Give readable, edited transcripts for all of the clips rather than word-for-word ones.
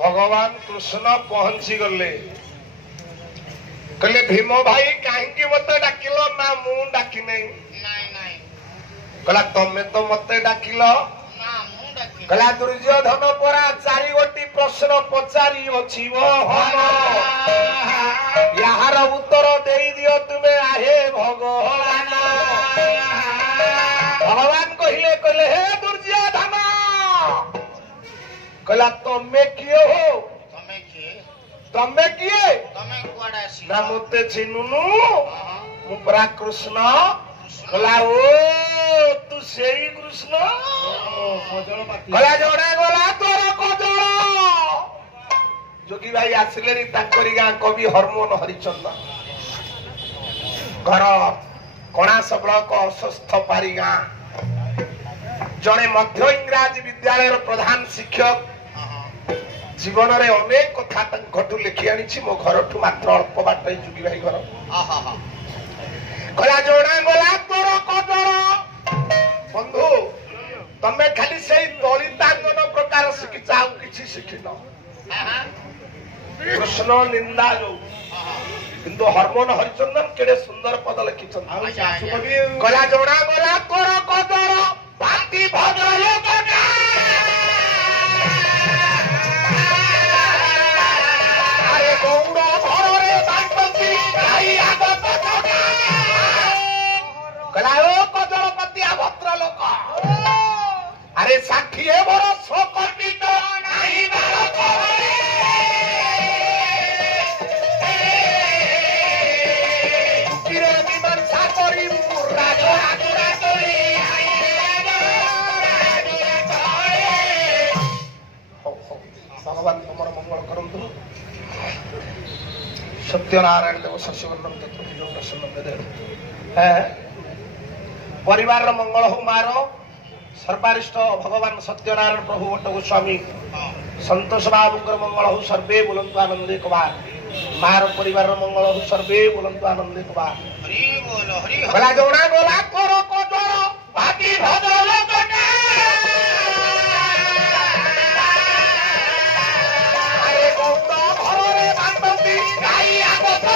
भगवान कृष्ण पहुंची गले कहले भीम भाई कहीं मत डाकिल ना मु डाकी नहीं कहला तमे तो मत डाकिल कहला दुर्योधन परा 4 गोटी प्रश्न पचारि अछि यार उत्तर दे दियो तुमे आहे भगवान भगवान कहले कहले हे दुर्योधन कहला तमे किए हो तमे किए ना मते चिनुनु मु परा कृष्ण कहला ओ तू सेई कृष्ण कहला जोड़े गला तोर कजल जोगी भाई आसिले ताकरी गां कवि हरमोहन हरिचंद्र घर कणास ब्लॉक अस्वस्थ पारी गां जड़े मध्य इंग्राजी विद्यालय प्रधान शिक्षक जीवन रे अनेक कथा घटू लिखि आनी मो घर ठू मात्र अल्प बाट जुगी भाई घर कहला जोड़ा गला तोर कजल बंधु तमे खाली से दलितांगन प्रकार शिखिच आउ किछि शिखिन कृष्ण निंदा जो किंतु हरमोहन हरिचंदन केड़े सुंदर पद लिखिछन कहला जोड़ा गला तोर कजल बाती भद्र लोक भद्र लोक अरे 60 बरस कटित नाही बालक किरे मीमांसा करी राजा भगवान तुम मंगल करंतु सत्यनारायण देव शशिवर्णन परिवार मंगल हो मार सर्वारिष्ट भगवान सत्यनारायण प्रभु भट्ट गोस्वामी संतोष बाबू मंगल हो सर्वे बोलंतु आनंदे कुमार मार परिवार मंगल हो सर्वे बोलंतु आनंदे कुमार भला जोड़ा गोला करो को जोरो बाकी भद्र लोक अरे गौत घरे बांधती गाई आगत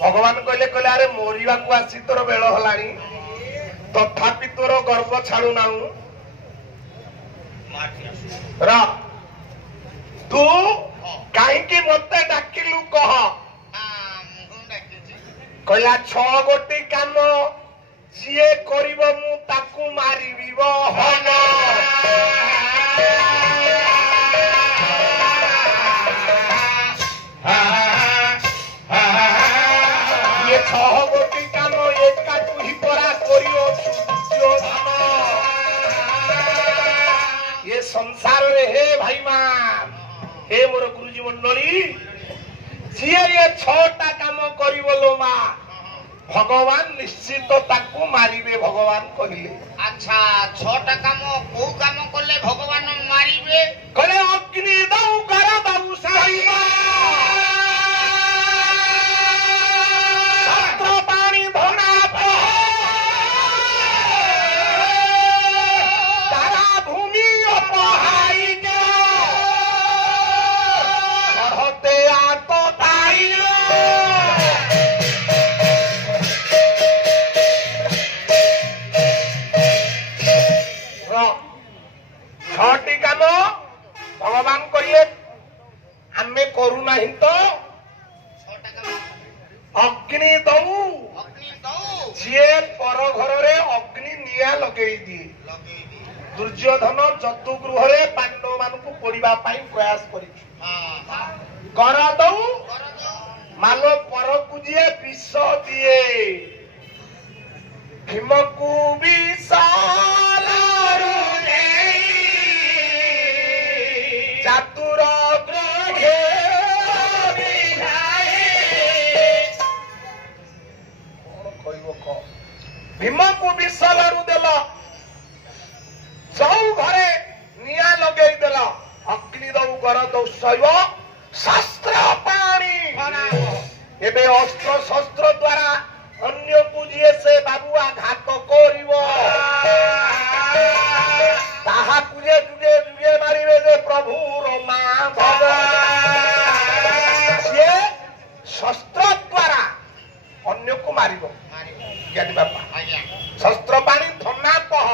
भगवान कहले कहले अरे मोरिबा को आसी तोर बेल हलानी तथापि तोर गर्व छाड़ू ना रा तू कहीं मते डाकिलु कह कहला 6 गोटी काम जिए करिब मु ताकू मारिबी हन ये 6 गोटी काम एका तू ही परा करियो ये संसार रे हे भाई मान हे मोर गुरुजी मंडली जिए ये 6टा काम करिवो लो मा भगवान निश्चित ताकू मारिबे भगवान कहिले अच्छा 6टा काम को काम करले भगवान मारिबे कहले अग्नि दऊ कर दऊ साईबा शास्त्र पानी धना तारा भूमि अपहाई के सहते आतो ताई छठी काम भगवान कहिए आमे करू नहीं तो अग्नि दऊ जी पर घर अग्नि निया लगे दिए दुर्योधन जतुगृह पांडव मान पड़ा प्रयास कर दऊ मालो पर को जी विष दिए भीम को विष चातुर भीम को विष लड़ू देल ବରଦୌଷୈବ ଶାସ୍ତ୍ର ପାଣି ଏବେ ଅସ୍ତ୍ର ଶସ୍ତ୍ର ଦ୍ୱାରା ଅନ୍ୟକୁ ଯିଏ ସେ ବାବୁ ଆଘାତ କରିବ ତାହାକୁ ଯେ ଯୁଗେ ଯୁଗେ ମାରିବେ ଯେ ପ୍ରଭୁର ମାଧବ ସିଏ ଶସ୍ତ୍ର ଦ୍ୱାରା ଅନ୍ୟକୁ ମାରିବ ଜ୍ଞାନୀ ବାପା ଶସ୍ତ୍ର ପାଣି ଧନାପହ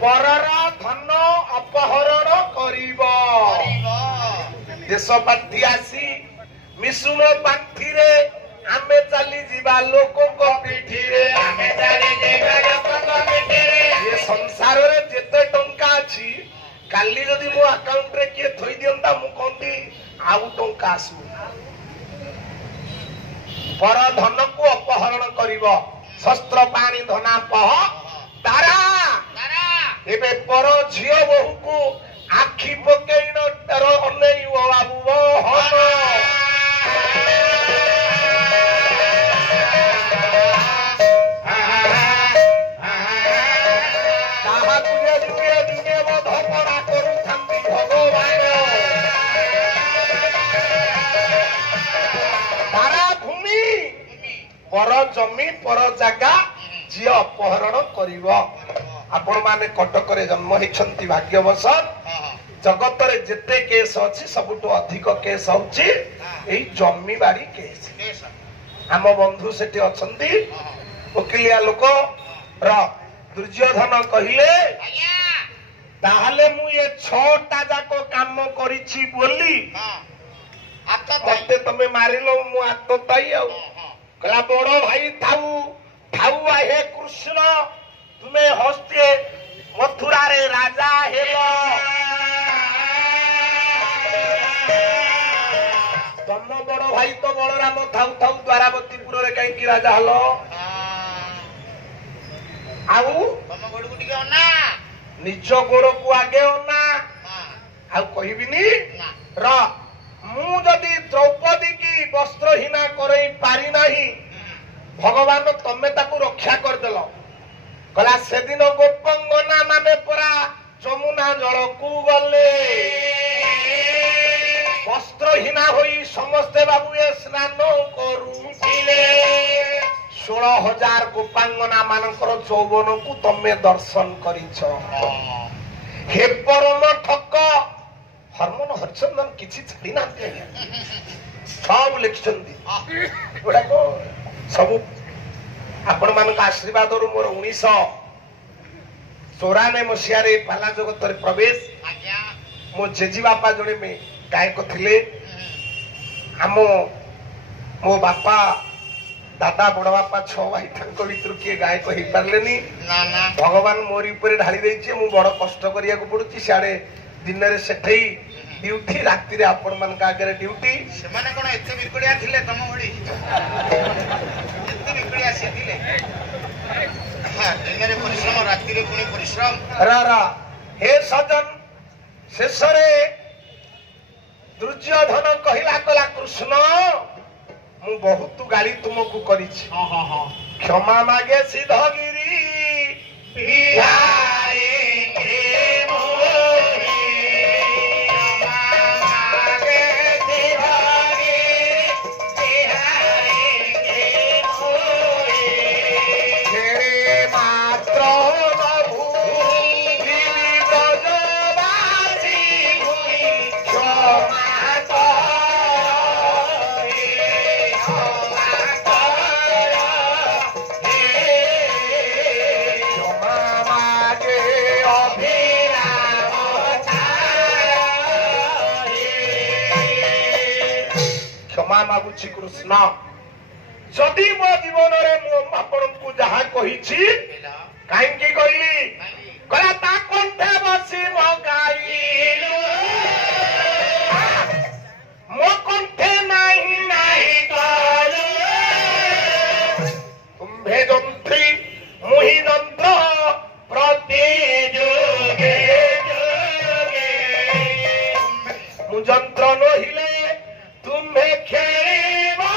ପରର ଧନ ଅପହରଣ କରିବ ଦେଶ ପାଣ୍ଠି ଆସି ମିଶୁମ ପାଣ୍ଠିରେ ଆମେ ଚାଲି ଯିବା ଲୋକଙ୍କ ପିଠିରେ ଏ ସଂସାରରେ ଯେତେ ଟଙ୍କା ଅଛି କାଲି ଯଦି ମୋ ଆକାଉଣ୍ଟରେ କିଏ ଥୋଇ ଦିଅନ୍ତା ମୁଁ କହନ୍ତି ଆଉ ଟଙ୍କା ଆସିବ ପର ଧନକୁ ଅପହରଣ କରିବ ଶସ୍ତ୍ର ପାଣି ଧନାପହ ତାରା ଏବେ ପର ଝିଅ ବୋହୂକୁ ଆଖି ପକେଇ ଅନେଇବ ବାବୁ ତାହାକୁ ଯେ ଯୁଗେ ଯୁଗେ ବଧପରା କରୁଥାନ୍ତି ଭଗବାନ ତାରା ଭୂମି ପର ଜମି ପର ଜାଗା ଯିଏ ଅପହରଣ କରିବ ଆପଣ ମାନେ କଟକରେ ଜନ୍ମ ହେଇଛନ୍ତି ଭାଗ୍ୟବଶତ ଜଗତରେ ଯେତେ କେସ୍ ଅଛି ସବୁଠୁ ଅଧିକ କେସ୍ ହଉଛି ଏଇ ଜମିବାଡି କେସ୍ ଆମ ବନ୍ଧୁ ସେଠି ଅଛନ୍ତି ଓକିଲିଆ ଲୋକ ର ଦୁର୍ଯ୍ୟୋଧନ କହିଲେ ତାହେଲେ ମୁଁ ଏ 6ଟା ଯାକ କାମ କରିଛି ବୋଲି ମତେ ତମେ ମାରିଲ ମୁଁ ଆତତାଇ ଆଉ କହିଲା ବଡ ଭାଇ ଥାଉ ଥାଉ ହେ କୃଷ୍ଣ ତୁମେ ହସ୍ତେ ମଥୁରାରେ ରାଜା ହେଲ ତମ ବଡ ଭାଇ ତ ବଳରାମ ଥାଉ ଥାଉ ଦ୍ୱାରାବତୀପୁରରେ କାହିଁକି ରାଜା ହେଲ ଆଉ ତମ ଗୋଡକୁ ଟିକେ ଅନା ନିଜ ଗୋଡକୁ ଆଗେ ଅନା ଆଉ କହିବିନି ର ମୁଁ ଯଦି ଦ୍ରୌପଦୀ କି ବସ୍ତ୍ରହୀନା କରେଇ ପାରି ନାହିଁ ଭଗବାନ ତମେ ତାକୁ ରକ୍ଷା କରିଦେଲ କହିଲା ସେଦିନ ଗୋପଙ୍ଗନା ମାନେ ପରା ଯମୁନା ଜଳକୁ ଗଲେ ବସ୍ତ୍ରହୀନା ହୋଇ ସମସ୍ତେ ବାବୁ ଏ ସ୍ନାନ କରୁଥିଲେ 16,000 ଗୋପାଙ୍ଗନା ମାନଙ୍କର ଯୌବନକୁ ତମେ ଦର୍ଶନ କରିଛ ହେ ପରମ ଠକ ହରମୋନ ହରିଚନ୍ଦନ କିଛି ଛାଡି ନାହାନ୍ତି ସବୁ ଲେଖିଛନ୍ତି ଏଗୁଡାକ ସବୁ ଆପଣ ମାନଙ୍କ ଆଶୀର୍ବାଦରୁ ମୋର 1994 ମସିହାରେ ପାଲା ଜଗତରେ ପ୍ରବେଶ ମୋ ଜେଜି ବାପା ଜଣେ ଗାୟକ ଥିଲେ ମୋ ବାପା ଦାଦା ବଡ ବାପା 6 ଭାଇ ତାଙ୍କ ଭିତରୁ କିଏ ଗାୟକ ହେଇପାରିଲେନି ଭଗବାନ ମୋରି ଉପରେ ଢାଳି ଦେଇଛି ମୁଁ ବଡ କଷ୍ଟ କରିବାକୁ ପଡୁଛି ସିଆଡେ ଦିନରେ ସେଠେଇ ଡ୍ୟୁଟି ରାତିରେ ଆପଣ ମାନଙ୍କ ଆଗରେ ଡ୍ୟୁଟି ସେମାନେ କଣ ଏତେ ବିକୁଳିଆ ଥିଲେ ତମ ଭଳି ଏତେ ବିକୁଳିଆ ସେ ଥିଲେ ଦିନରେ ପରିଶ୍ରମ ରାତିରେ ପୁଣି ପରିଶ୍ରମ ହେ ସଜନ ଶେଷରେ ଦୁର୍ଯ୍ୟୋଧନ କହିଲା କଲା କୃଷ୍ଣ ମୁଁ ବହୁତ ଗାଳି ତୁମକୁ କରିଛି କ୍ଷମା ମାଗେ ସିଦ୍ଧଗିରି ମାଗୁଛି କୃଷ୍ଣ ଯଦି ମୋ ଜୀବନରେ ମୁଁ ଆପଣଙ୍କୁ ଯାହା କହିଛି କାହିଁକି କହିଲି କହିଲା ତା କଣ୍ଠେ ବସି ମୋ ଗାଇଲୁ ମୋ କଣ୍ଠେ ନାହିଁ ନାହିଁ କଲୁ ତୁମ୍ଭେ ଯନ୍ତ୍ରୀ ମୁହିଁ ଯନ୍ତ୍ର ପ୍ରତି ଯୁଗେ ଯୁଗେ ମୁଁ ଯନ୍ତ୍ର ନହିଲେ तुम्हे खेलिबो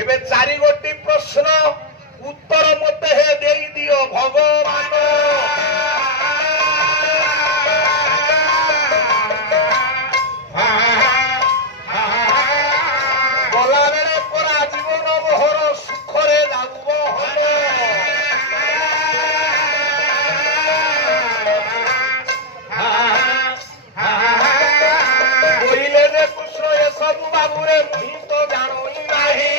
ଏବେ 4 ଗୋଟି ପ୍ରଶ୍ନ ଉତ୍ତର ମତେ ହେ ଦେଇ ଦିଅ ଭଗବାନ। ଗଲାବେଳେ ପରା ଜୀବନ ମୋହର ସୁଖରେ ଯାଉବ ହଲ। କହିଲେ ଯେ କୃଷ୍ଣ ଏସବୁ ବାବୁରେ ମୁହିଁ ତ ଜାଣଇ ନାହିଁ।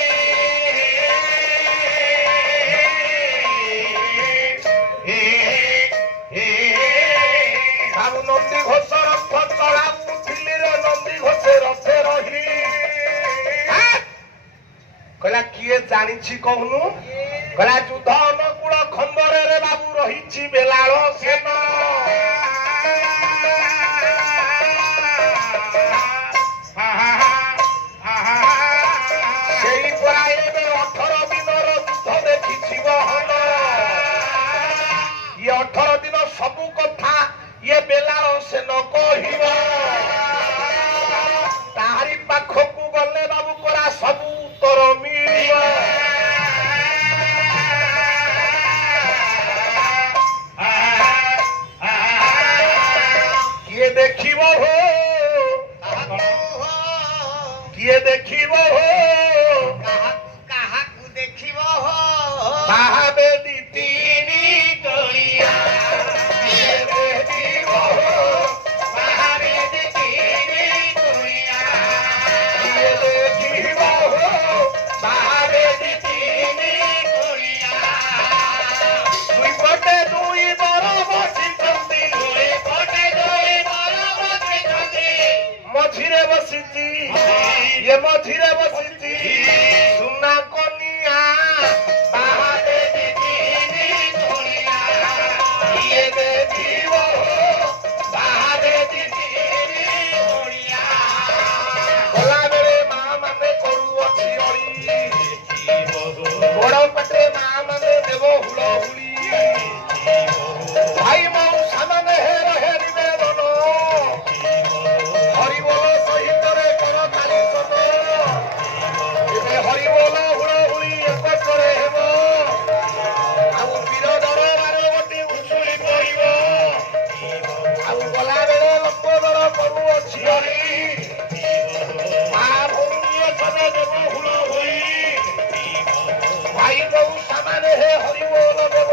ବାବୁ ନନ୍ଦୀ ଘୋଷ ରଥ ଚଳାବୁ ଥିଲିରେ ନନ୍ଦୀ ଘୋଷେ ରଥେ ରହି। କହିଲା କିଏ ଜାଣିଛି କହୁନୁ? କହିଲା ଯୁଦ୍ଧ ଅନୁକୂଳ ଖଣ୍ଡରେ ବାବୁ ରହିଛି ବେଲାଳ ସେନ। ସେଇ ପରା ଏବେ 18 ଦିନର ଯୁଦ୍ଧ ଦେଖିଯିବ ହନ। ଇଏ 18 ଦିନ ସବୁ କଥା ଇଏ ବେଲାଳ ସେନ କହିବ। ତାହାରି ପାଖକୁ ଗଲେ ବାବୁ ପରା ସବୁ ଉତ୍ତର ମିଳିବ। କିଏ ଦେଖିବ ହୋ? କିଏ ଦେଖିବ ହୋ? କାହାକୁ ଦେଖିବ ହୋ? ବାହାବେ ଦି ତିନି କଳିଆ। କିଏ ଦେଖିବ ହୋ? ବାହାରେ ଦି ତିନି କୁଳିଆ। କିଏ ଦେଖିବ ହୋ? ବାହାବେ ଦି ତିନି କୁଳିଆ। ଦୁଇ ପଟେ ଦୁଇ ବର ବସିଛନ୍ତି। ଦୁଇ ପଟେ ଦୁଇ ବର ବସିଛନ୍ତି। ମଝିରେ ବସିଛି ଇଏ ମଝିରେ ବସିଛି ସୁନା କନିଆ। ବାହାରେ ଦି ତିନି କୁଳିଆ। କିଏ ଦେଖିବ ହୋ? ବାହାରେ ଦି ତିନି କୁଳିଆ। ଗଲାବେଳେ ମା ମାନେ କରୁଅଛି ଅଳି। ବଡ଼ ପଟେ ମା ମାନେ ଦେବ ହୁଳହୁଳି। ଭାଇ ମାଉସା ମାନେ ହେର ହେରିବେ ବନ। ହରିବୋଲ ସହିତରେ କର କାଳି ସନ। ଏବେ ହରିବୋଲ ହୁଳହୁଳି ଏକତ୍ରରେ ହେବ। ଆଉ ବୀର ଦରବାରେ ଗୋଟି ଉଛୁଳି ପଡ଼ିବ। ଆଉ ଗଲାବେଳେ ଲୋକ ଦର କରୁଅଛି ଅଳି। ମା ଭଉଣୀ ଏଥରେ ଦେବ ହୁଳହୁଳି। ଭାଇ ମାଉସା ମାନେ ହେ ହରିବୋଲ ଦେବ।